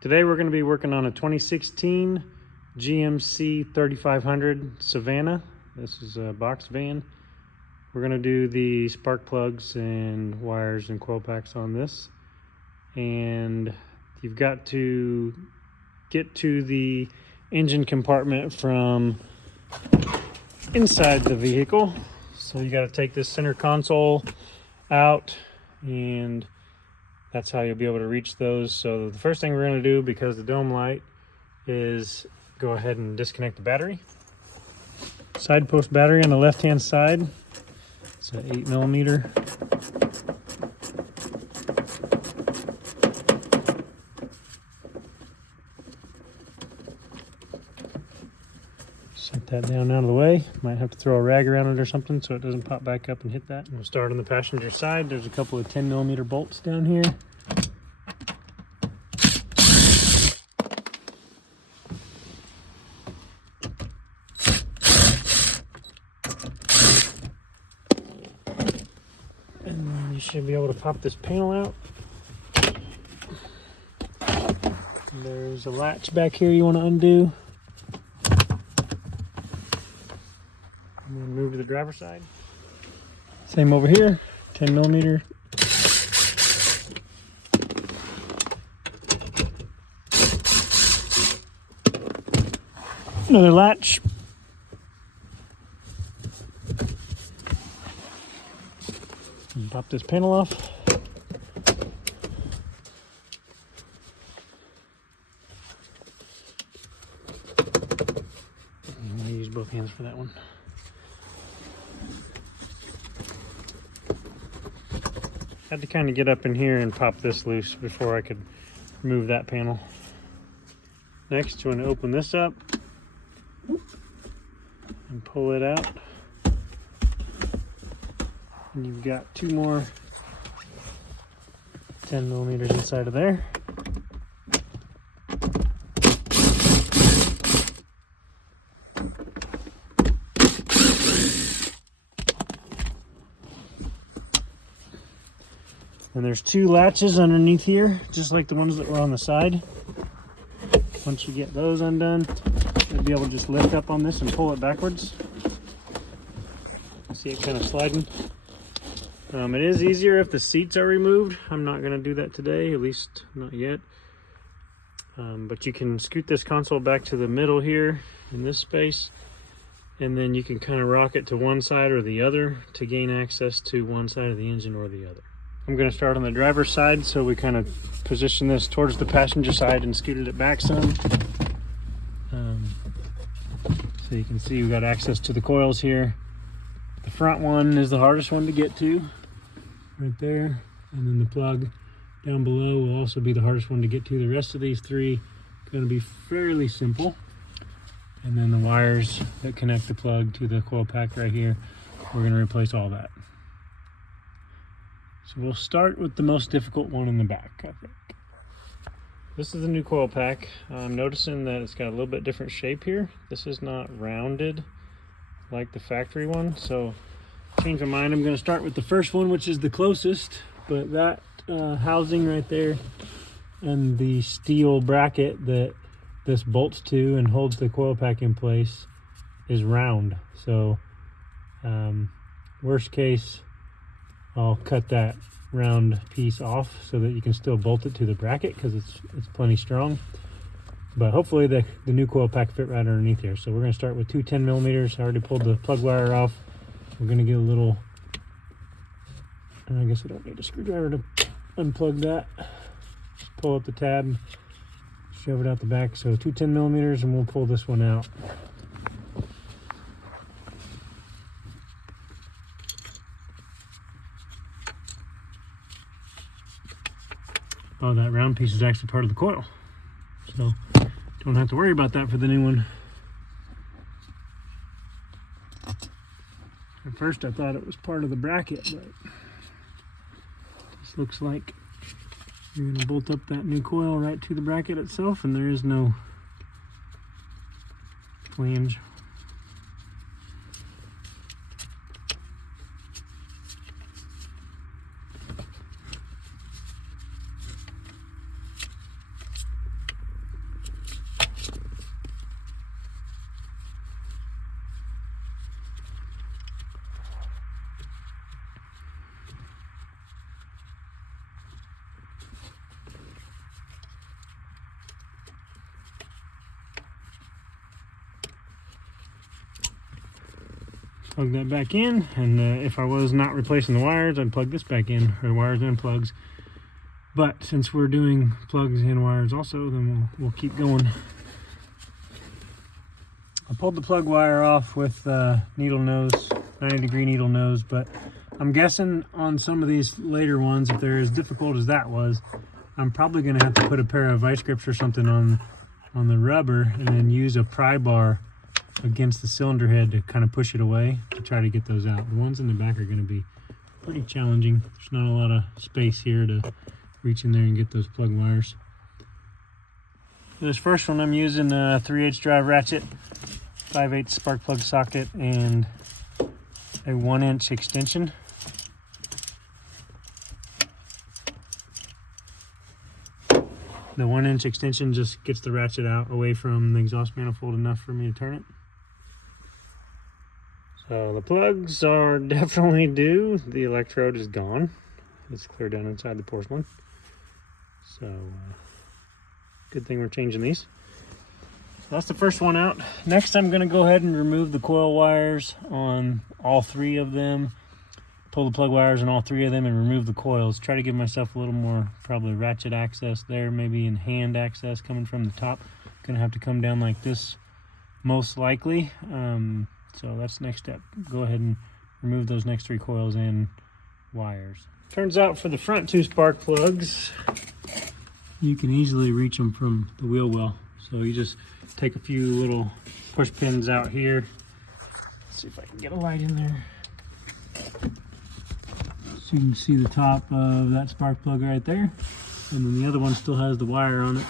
Today we're going to be working on a 2016 GMC 3500 Savana. This is a box van. We're going to do the spark plugs and wires and coil packs on this. And you've got to get to the engine compartment from inside the vehicle. So you got to take this center console out, and that's how you'll be able to reach those. So the first thing we're going to do, because the dome light, is go ahead and disconnect the battery. Side post battery on the left hand side. It's an 8mm. Set that down out of the way. Might have to throw a rag around it or something so it doesn't pop back up and hit that. We'll start on the passenger side. There's a couple of 10mm bolts down here. And then you should be able to pop this panel out. There's a latch back here you want to undo. And then move to the driver's side. Same over here, 10mm. Another latch. And pop this panel off. I'm going to use both hands for that one. Had to kind of get up in here and pop this loose before I could remove that panel. Next, you want to open this up and pull it out. And you've got two more 10mm inside of there. And there's two latches underneath here, just like the ones that were on the side. Once you get those undone, you'll be able to just lift up on this and pull it backwards. See it kind of sliding. It is easier if the seats are removed. I'm not going to do that today, at least not yet. But you can scoot this console back to the middle here in this space, and then you can kind of rock it to one side or the other to gain access to one side of the engine or the other. I'm going to start on the driver's side, so we kind of position this towards the passenger side and scooted it back some. So you can see we've got access to the coils here. The front one is the hardest one to get to, right there. And then the plug down below will also be the hardest one to get to. The rest of these three are going to be fairly simple. And then the wires that connect the plug to the coil pack right here, we're going to replace all that. So we'll start with the most difficult one in the back, I think. This is the new coil pack. I'm noticing that it's got a little bit different shape here. This is not rounded like the factory one, so change my mind. I'm going to start with the first one, which is the closest, but that housing right there and the steel bracket that this bolts to and holds the coil pack in place is round. So worst case, I'll cut that round piece off so that you can still bolt it to the bracket because it's plenty strong. But hopefully the new coil pack fit right underneath here. So we're going to start with two 10mm. I already pulled the plug wire off. We're going to get a little, and I guess I don't need a screwdriver to unplug that. Just pull up the tab, shove it out the back. So two 10mm, and we'll pull this one out. Oh, that round piece is actually part of the coil. So don't have to worry about that for the new one. At first I thought it was part of the bracket, but this looks like you're going to bolt up that new coil right to the bracket itself, and there is no flange. Plug that back in, and if I was not replacing the wires, I'd plug this back in, or wires and plugs. But since we're doing plugs and wires also, then we'll keep going. I pulled the plug wire off with needle nose, 90-degree needle nose, but I'm guessing on some of these later ones, if they're as difficult as that was, I'm probably going to have to put a pair of vice grips or something on the rubber and then use a pry bar against the cylinder head to kind of push it away to try to get those out. The ones in the back are going to be pretty challenging. There's not a lot of space here to reach in there and get those plug wires. For this first one, I'm using a 3/8 drive ratchet, 5/8 spark plug socket, and a 1-inch extension. The 1-inch extension just gets the ratchet out away from the exhaust manifold enough for me to turn it. So the plugs are definitely due. The electrode is gone. It's clear down inside the porcelain. So good thing we're changing these. So that's the first one out. Next, I'm going to go ahead and remove the coil wires on all 3 of them. Pull the plug wires on all 3 of them and remove the coils. Try to give myself a little more probably ratchet access there, maybe in hand access coming from the top. Gonna have to come down like this most likely. So that's the next step. Go ahead and remove those next 3 coils and wires. Turns out for the front 2 spark plugs, you can easily reach them from the wheel well. So you just take a few little push pins out here. Let's see if I can get a light in there. So you can see the top of that spark plug right there, and then the other one still has the wire on it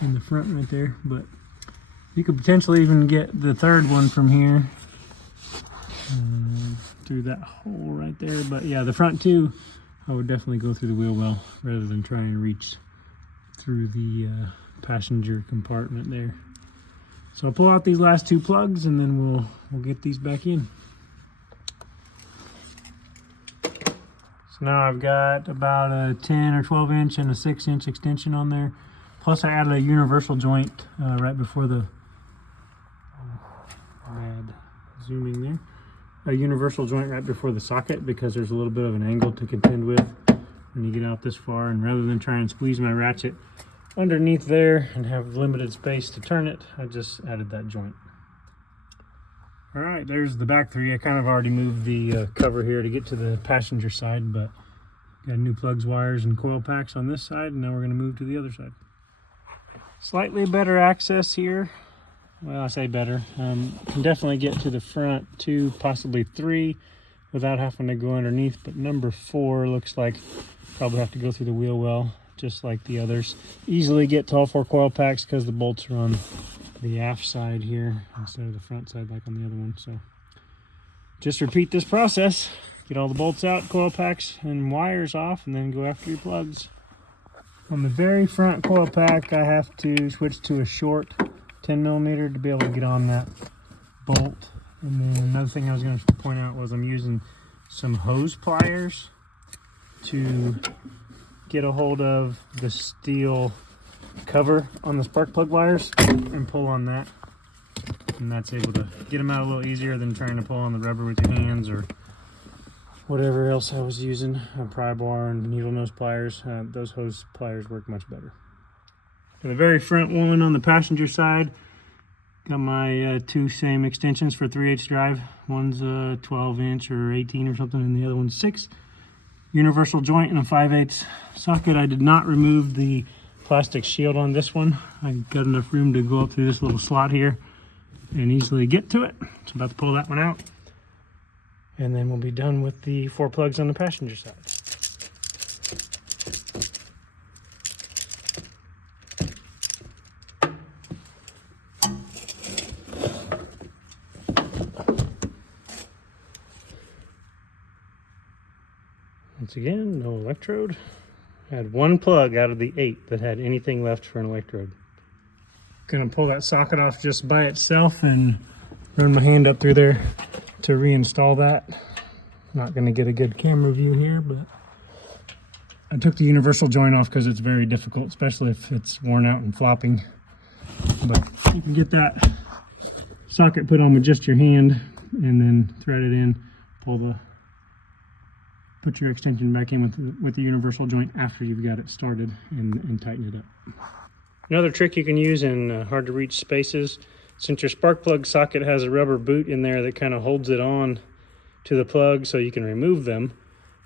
in the front right there. But you could potentially even get the third one from here through that hole right there. But yeah, the front 2, I would definitely go through the wheel well rather than try and reach through the passenger compartment there. So I'll pull out these last 2 plugs and then we'll get these back in. Now I've got about a 10 or 12 inch and a 6-inch extension on there. Plus I added a universal joint right before the, zooming there. A universal joint right before the socket because there's a little bit of an angle to contend with when you get out this far. And rather than try and squeeze my ratchet underneath there and have limited space to turn it, I just added that joint. All right, there's the back 3. I kind of already moved the cover here to get to the passenger side, but got new plugs, wires, and coil packs on this side, and now we're going to move to the other side. Slightly better access here. Well, I say better. Can definitely get to the front 2, possibly 3, without having to go underneath, but number 4 looks like probably have to go through the wheel well, just like the others. Easily get to all 4 coil packs because the bolts are on the aft side here instead of the front side like on the other one. So just repeat this process, get all the bolts out, coil packs and wires off, and then go after your plugs. On the very front coil pack, I have to switch to a short 10mm to be able to get on that bolt. And then another thing I was going to point out was I'm using some hose pliers to get a hold of the steel cover on the spark plug wires and pull on that, and that's able to get them out a little easier than trying to pull on the rubber with your hands or whatever else I was using, a pry bar and needle nose pliers. Those hose pliers work much better. For the very front one on the passenger side, got my 2 same extensions for 3/8 drive. One's a 12-inch or 18 or something, and the other one's 6. Universal joint and a 5/8 socket. I did not remove the plastic shield on this one. I got enough room to go up through this little slot here and easily get to it. So about to pull that one out, and then we'll be done with the 4 plugs on the passenger side. Once again, no electrode. I had 1 plug out of the 8 that had anything left for an electrode. Gonna pull that socket off just by itself and run my hand up through there to reinstall that. Not gonna get a good camera view here, but I took the universal joint off because it's very difficult, especially if it's worn out and flopping. But you can get that socket put on with just your hand and then thread it in, put your extension back in with the universal joint after you've got it started, and tighten it up. Another trick you can use in hard to reach spaces, since your spark plug socket has a rubber boot in there that kind of holds it on to the plug so you can remove them.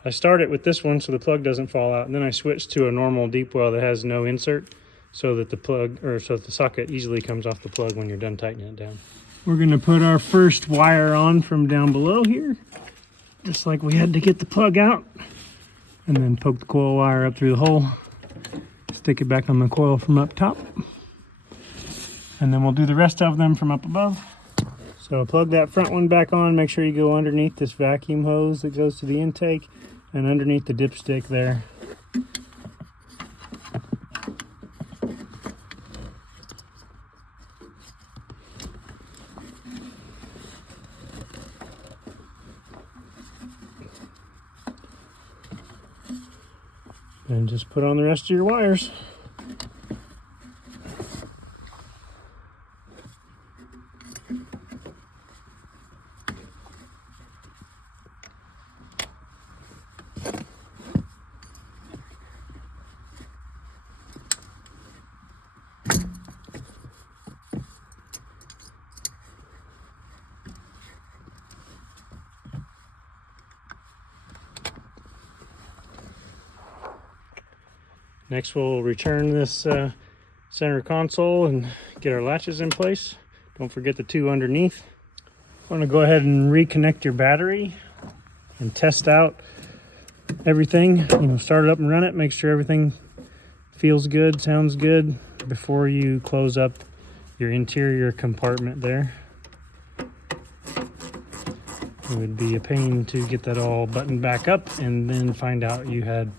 I start it with this one so the plug doesn't fall out, and then I switch to a normal deep well that has no insert so that the socket easily comes off the plug when you're done tightening it down. We're going to put our first wire on from down below here, just like we had to get the plug out, and then poke the coil wire up through the hole, stick it back on the coil from up top, and then we'll do the rest of them from up above. So plug that front one back on, make sure you go underneath this vacuum hose that goes to the intake and underneath the dipstick there. And just put on the rest of your wires. Next we'll return this center console and get our latches in place. Don't forget the two underneath. I'm going to go ahead and reconnect your battery and test out everything. Start it up and run it. Make sure everything feels good, sounds good before you close up your interior compartment there. It would be a pain to get that all buttoned back up and then find out you had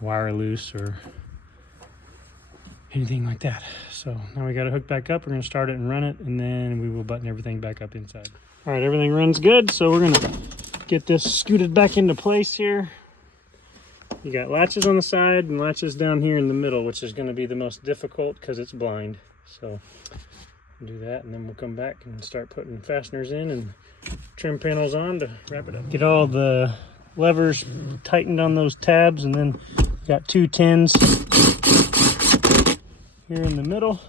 wire loose or anything like that. So now we got it hooked back up. We're going to start it and run it, and then we will button everything back up inside. All right, everything runs good, so we're going to get this scooted back into place here. You got latches on the side and latches down here in the middle, which is going to be the most difficult because it's blind. So we'll do that, and then we'll come back and start putting fasteners in and trim panels on to wrap it up. Get all the levers tightened on those tabs, and then got 2 10s here in the middle.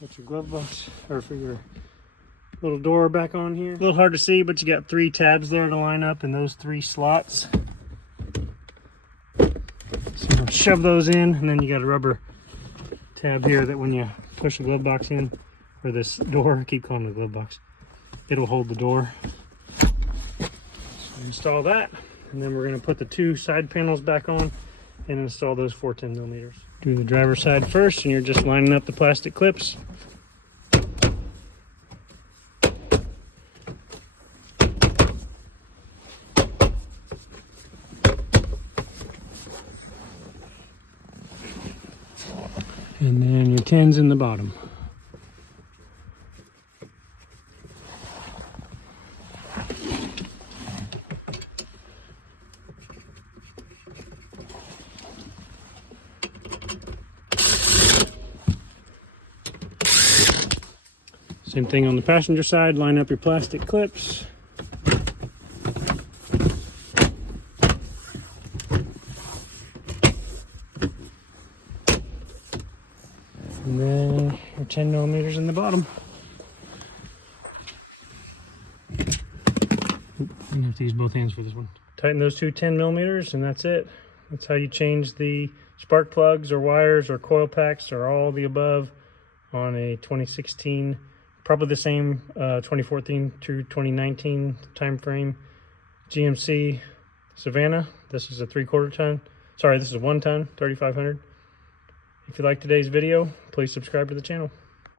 Put your glove box, or for your little door back on here. A little hard to see, but you got 3 tabs there to line up in those 3 slots. So you'll shove those in, and then you got a rubber tab here that when you push the glove box in, or this door, I keep calling it the glove box, it'll hold the door. So install that, and then we're going to put the 2 side panels back on and install those 4 10mm. Do the driver's side first, and you're just lining up the plastic clips. And then your 10s in the bottom. Same thing on the passenger side, line up your plastic clips. And then your 10mm in the bottom. I'm gonna have to use both hands for this one. Tighten those 2 10mm, and that's it. That's how you change the spark plugs or wires or coil packs or all the above on a 2016, probably the same 2014 to 2019 time frame GMC Savana. This is a 3/4 ton. Sorry, this is a 1 ton, 3500. If you like today's video, please subscribe to the channel.